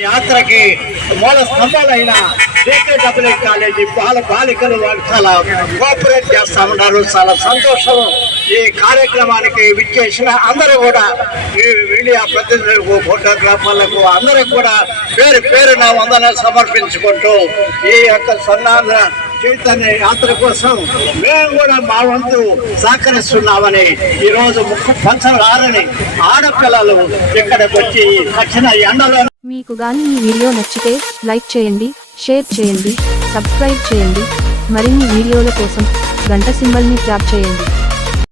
యాత్రకి మూల స్తంభాలైన W college బాల బాలికలు వాళ్ళు చాలా కోఆపరేట్ చేస్తా ఉన్నారు. చాలా సంతోషం. ఈ కార్యక్రమానికి విచ్చేసిన అందరూ కూడా ఈ మీడియా ప్రతినిధులకు ఫోటోగ్రాఫర్లకు అందరికి కూడా పేరు పేరు నా వందన సమర్పించుకుంటూ ఈ యొక్క సన్నాంధ్ర చైతన్య యాత్ర కోసం మేము కూడా మా వంతు సహకరిస్తున్నామని ఈరోజు ముక్కు పంచరారని ఆడపిల్లలు ఇక్కడికి వచ్చి వచ్చిన ఎండలో మీకు గాని ఈ వీడియో నచ్చితే లైక్ చేయండి షేర్ చేయండి సబ్స్క్రైబ్ చేయండి. మరిన్ని వీడియోల కోసం గంట సింబల్ని ట్యాప్ చేయండి.